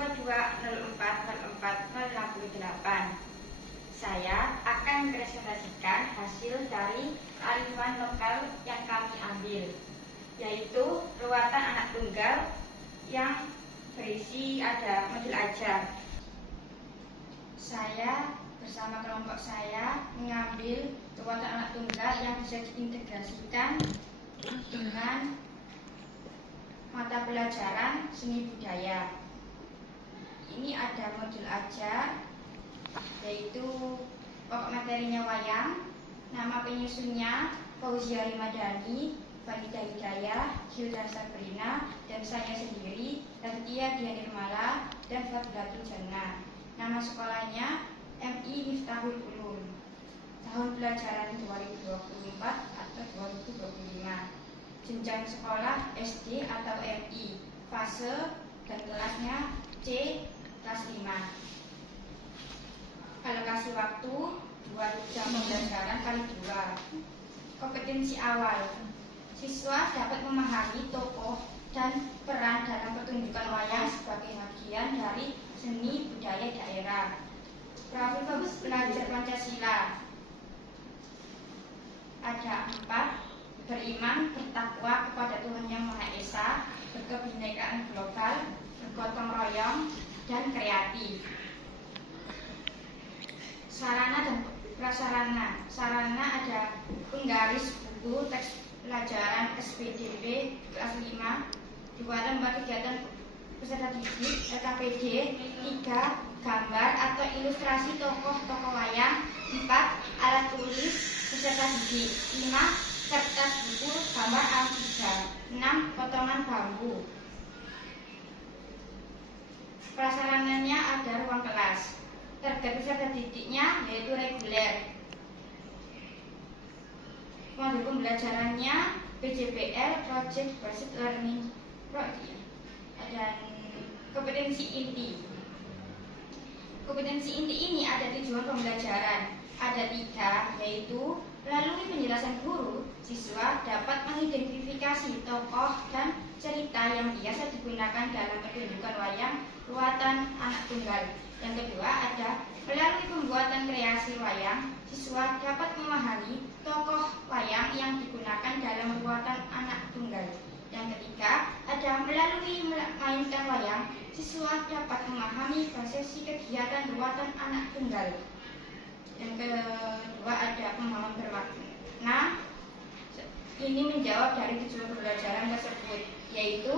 22040468. Saya akan mempresentasikan hasil dari kearifan lokal yang kami ambil, yaitu ruatan anak tunggal yang berisi ada modul ajar. Saya bersama kelompok saya mengambil ruatan anak tunggal yang bisa diintegrasikan dengan mata pelajaran seni budaya. Ini ada modul ajar, yaitu pokok materinya wayang, nama penyusunnya Fauzia Rimadhani, Faridah Hidayah, Gilda Sabrina, dan saya sendiri, Raditya Dian Nirmala, dan Fadlatul Jannah. Nama sekolahnya MI Miftahul Ulum. Tahun pelajaran 2024 atau 2025. Jenjang sekolah SD atau MI, fase dan kelasnya C kelas 5. Alokasi waktu 2 jam pembelajaran kali 2. Kompetensi awal, siswa dapat memahami tokoh dan peran dalam pertunjukan wayang sebagai bagian dari seni budaya daerah. Profil belajar Pancasila ada 4: beriman, bertakwa kepada Tuhan Yang Maha Esa, berkebinekaan global, bergotong royong, dan kreatif. Sarana dan prasarana. Sarana ada penggaris buku, teks pelajaran SPDP kelas 5, 2 lembar kegiatan peserta didik LKPD, 3 gambar atau ilustrasi tokoh-tokoh wayang, 4 alat tulis peserta didik, 5 kertas buku gambar A3, 6 potongan bambu. Prasarananya ada ruang kelas. Target peserta didiknya yaitu reguler. Modul pembelajarannya PJBL, Project Based Learning Project. Dan kompetensi inti. Kompetensi inti ini ada tujuan pembelajaran. Ada 3, yaitu melalui penjelasan guru, siswa dapat mengidentifikasi tokoh dan cerita yang biasa digunakan dalam pertunjukan wayang ruatan anak tunggal. Yang kedua ada melalui pembuatan kreasi wayang, siswa dapat memahami tokoh wayang yang digunakan dalam ruatan anak tunggal. Yang ketiga ada melalui memainkan wayang, siswa dapat memahami prosesi kegiatan ruatan anak tunggal. Yang kedua ada pemahaman bermakna. Ini menjawab dari tujuan pembelajaran tersebut, yaitu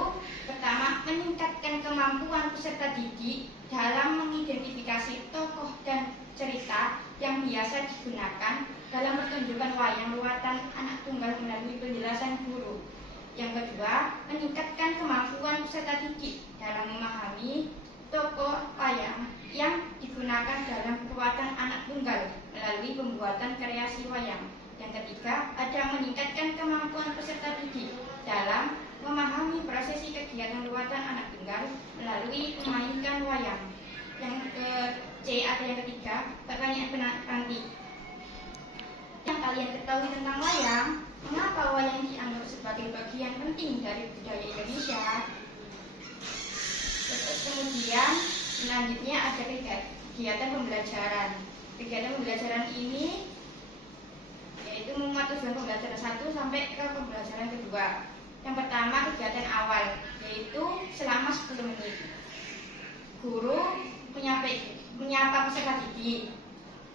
pertama, meningkatkan kemampuan peserta didik dalam mengidentifikasi tokoh dan cerita yang biasa digunakan dalam pertunjukan wayang ruatan anak tunggal melalui penjelasan guru. Yang kedua, meningkatkan kemampuan peserta didik dalam memahami tokoh wayang yang digunakan dalam ruatan anak tunggal melalui pembuatan kreasi wayang. Yang ketiga, ada meningkatkan kemampuan peserta didik dalam memahami prosesi kegiatan ruatan anak tunggal melalui memainkan wayang. Yang C atau yang ketiga, pertanyaan penanti. Yang kalian ketahui tentang wayang, mengapa wayang dianggap sebagai bagian penting dari budaya Indonesia? Terus kemudian selanjutnya ada kegiatan pembelajaran. Kegiatan pembelajaran ini yaitu memuat tujuan pembelajaran 1 sampai ke pembelajaran kedua. Yang pertama kegiatan awal, yaitu selama 10 menit. Guru menyapa peserta didik.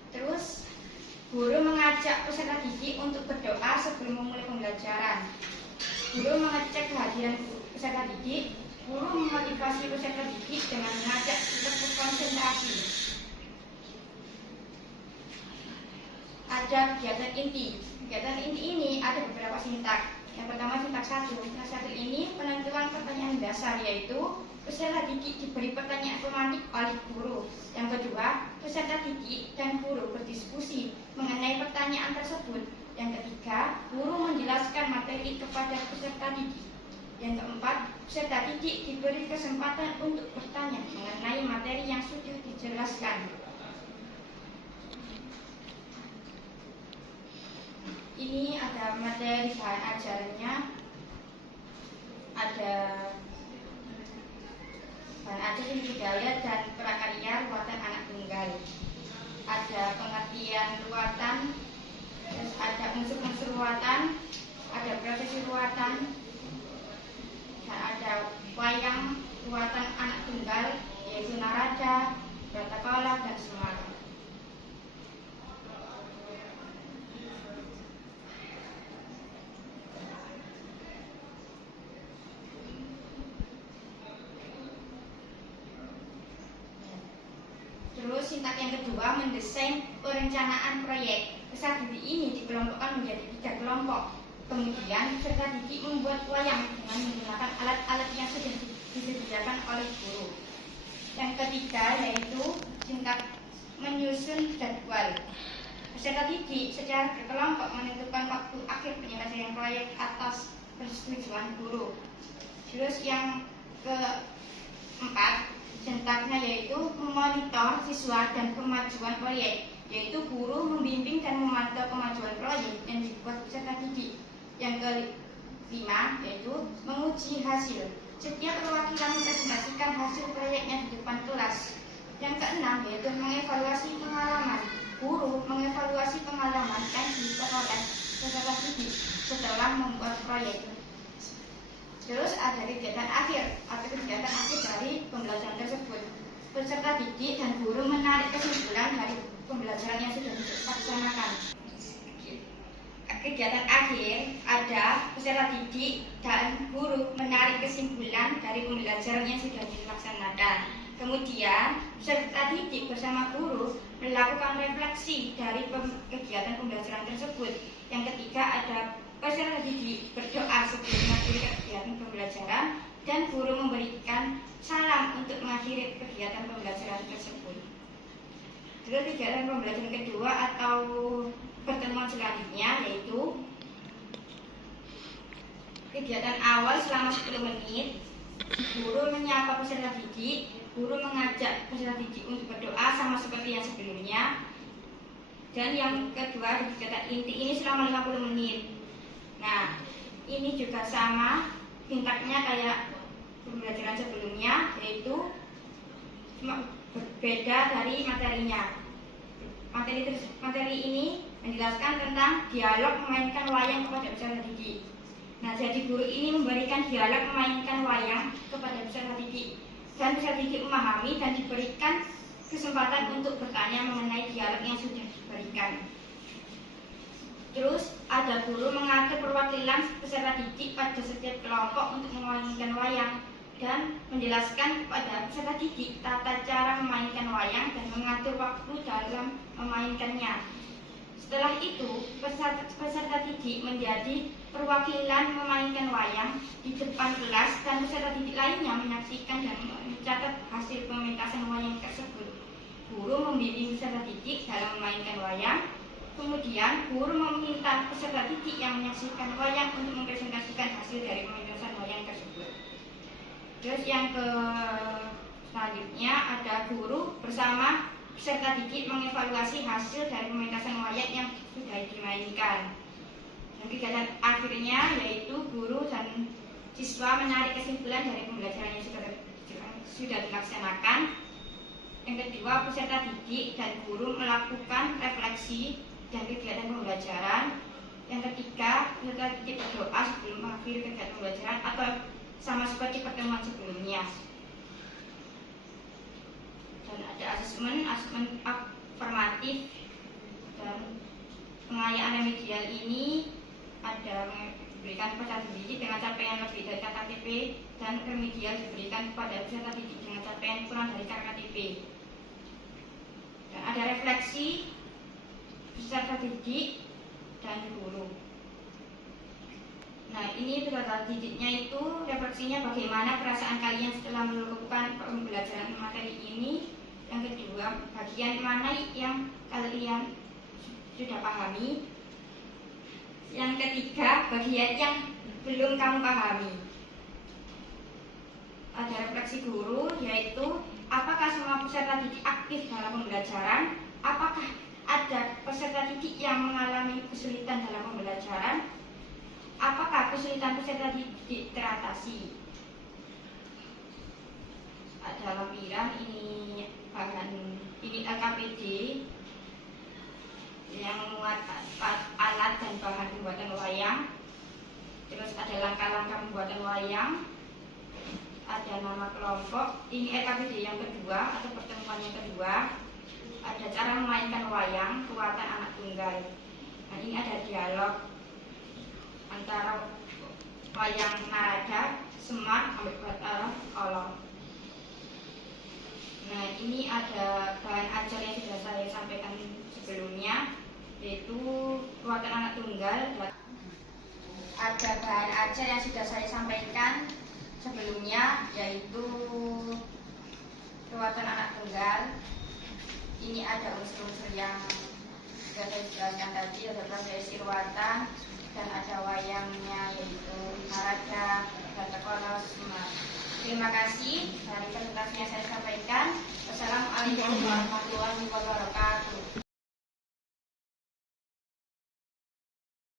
Terus guru mengajak peserta didik untuk berdoa sebelum memulai pembelajaran. Guru mengecek kehadiran peserta didik. Guru memotivasi peserta didik dengan mengajak untuk berkonsentrasi. Ada kegiatan inti. Kegiatan inti ini ada beberapa sintak. Yang pertama sintak 1. Sintak 1 ini penentuan pertanyaan dasar, yaitu peserta didik diberi pertanyaan pematik oleh guru. Yang kedua, peserta didik dan guru berdiskusi mengenai pertanyaan tersebut. Yang ketiga, guru menjelaskan materi kepada peserta didik. Yang keempat, peserta didik diberi kesempatan untuk bertanya mengenai materi yang sudah dijelaskan. Ini ada materi bahan ajarannya, ada dan ada seni budaya dan prakarya ruatan anak tunggal. Ada pengertian ruatan, terus ada unsur-unsur ruatan, ada prosesi ruatan, dan ada wayang ruatan anak tunggal, yaitu Narada, Bratakala, dan Semar. Terus sintak yang kedua, mendesain perencanaan proyek. Peserta didik ini dikelompokkan menjadi 3 kelompok. Kemudian peserta didik membuat wayang dengan menggunakan alat-alat yang sudah disediakan oleh guru. Yang ketiga yaitu sintak menyusun jadwal. Peserta didik secara berkelompok menentukan waktu akhir penyelesaian proyek atas persetujuan guru. Terus yang keempat, sintaknya yaitu memonitor siswa dan kemajuan proyek, yaitu guru membimbing dan memantau kemajuan proyek yang dibuat peserta didik. Yang kelima yaitu menguji hasil. Setiap perwakilan mempresentasikan hasil proyeknya di depan kelas. Yang keenam yaitu mengevaluasi pengalaman. Guru mengevaluasi pengalaman yang diperoleh peserta didik setelah membuat proyek. Terus ada kegiatan akhir atau kegiatan akhir dari pembelajaran tersebut. Peserta didik dan guru menarik kesimpulan dari pembelajaran yang sudah dilaksanakan. Kegiatan akhir ada peserta didik dan guru menarik kesimpulan dari pembelajaran yang sudah dilaksanakan. Kemudian peserta didik bersama guru melakukan refleksi dari kegiatan pembelajaran tersebut. Yang ketiga ada peserta didik berdoa sebelum mengakhiri kegiatan pembelajaran dan guru memberikan salam untuk mengakhiri kegiatan pembelajaran tersebut. Terus kegiatan pembelajaran kedua atau pertemuan selanjutnya yaitu kegiatan awal selama 10 menit. Guru menyapa peserta didik, guru mengajak peserta didik untuk berdoa sama seperti yang sebelumnya. Dan yang kedua kegiatan inti ini selama 50 menit. Nah, ini juga sama sintaknya kayak pembelajaran sebelumnya, yaitu berbeda dari materinya. Materi ini menjelaskan tentang dialog memainkan wayang kepada peserta didik. Nah, jadi guru ini memberikan dialog memainkan wayang kepada peserta didik, dan peserta didik memahami dan diberikan kesempatan untuk bertanya mengenai dialog yang sudah diberikan. Terus ada guru mengatur perwakilan peserta didik pada setiap kelompok untuk memainkan wayang dan menjelaskan kepada peserta didik tata cara memainkan wayang dan mengatur waktu dalam memainkannya. Setelah itu, peserta didik menjadi perwakilan memainkan wayang di depan kelas dan peserta didik lainnya menyaksikan dan mencatat hasil pementasan wayang tersebut. Guru membimbing peserta didik dalam memainkan wayang. Kemudian guru meminta peserta didik yang menyaksikan wayang untuk mempresentasikan hasil dari pementasan wayang tersebut. Terus yang selanjutnya ada guru bersama peserta didik mengevaluasi hasil dari pementasan wayang yang sudah dimainkan. Dan kegiatan akhirnya yaitu guru dan siswa menarik kesimpulan dari pembelajaran yang sudah dilaksanakan. Yang kedua, peserta didik dan guru melakukan refleksi dan kegiatan pembelajaran. Yang ketiga, peserta didik berdoa sebelum mengakhiri kegiatan pembelajaran atau sama seperti pertemuan sebelumnya. Dan ada asesmen afirmatif dan pengayaan remedial ini ada diberikan kepada didik dengan capaian lebih dari KKTP dan remedial diberikan kepada peserta didik dengan capaian kurang dari KKTP. Dan ada refleksi peserta didik dan guru. Nah, ini peserta didiknya itu refleksinya bagaimana perasaan kalian setelah melakukan pembelajaran materi ini. Yang kedua, bagian mana yang kalian sudah pahami. Yang ketiga, bagian yang belum kamu pahami. Ada refleksi guru, yaitu apakah semua peserta didik aktif dalam pembelajaran? Apakah ada peserta didik yang mengalami kesulitan dalam pembelajaran? Apakah kesulitan peserta didik teratasi? ada lampiran, ini LKPD yang memuat alat dan bahan pembuatan wayang. Terus ada langkah-langkah pembuatan wayang, ada nama kelompok, ini LKPD yang kedua atau pertemuan yang kedua. Ada cara memainkan wayang, kekuatan anak tunggal. Nah, ini ada dialog antara wayang narada, Semar, ambek Batara, Kolong. Nah, ini ada bahan ajar yang sudah saya sampaikan sebelumnya, yaitu kekuatan anak tunggal. Ada bahan ajar yang sudah saya sampaikan sebelumnya, yaitu kekuatan anak tunggal. Ini ada unsur-unsur yang sudah saya jelaskan tadi, ada prosesi ruatan, dan ada wayangnya, yaitu narada, Batakolos, Semar. Terima kasih dari presentasi yang saya sampaikan. Wassalamualaikum warahmatullahi wabarakatuh.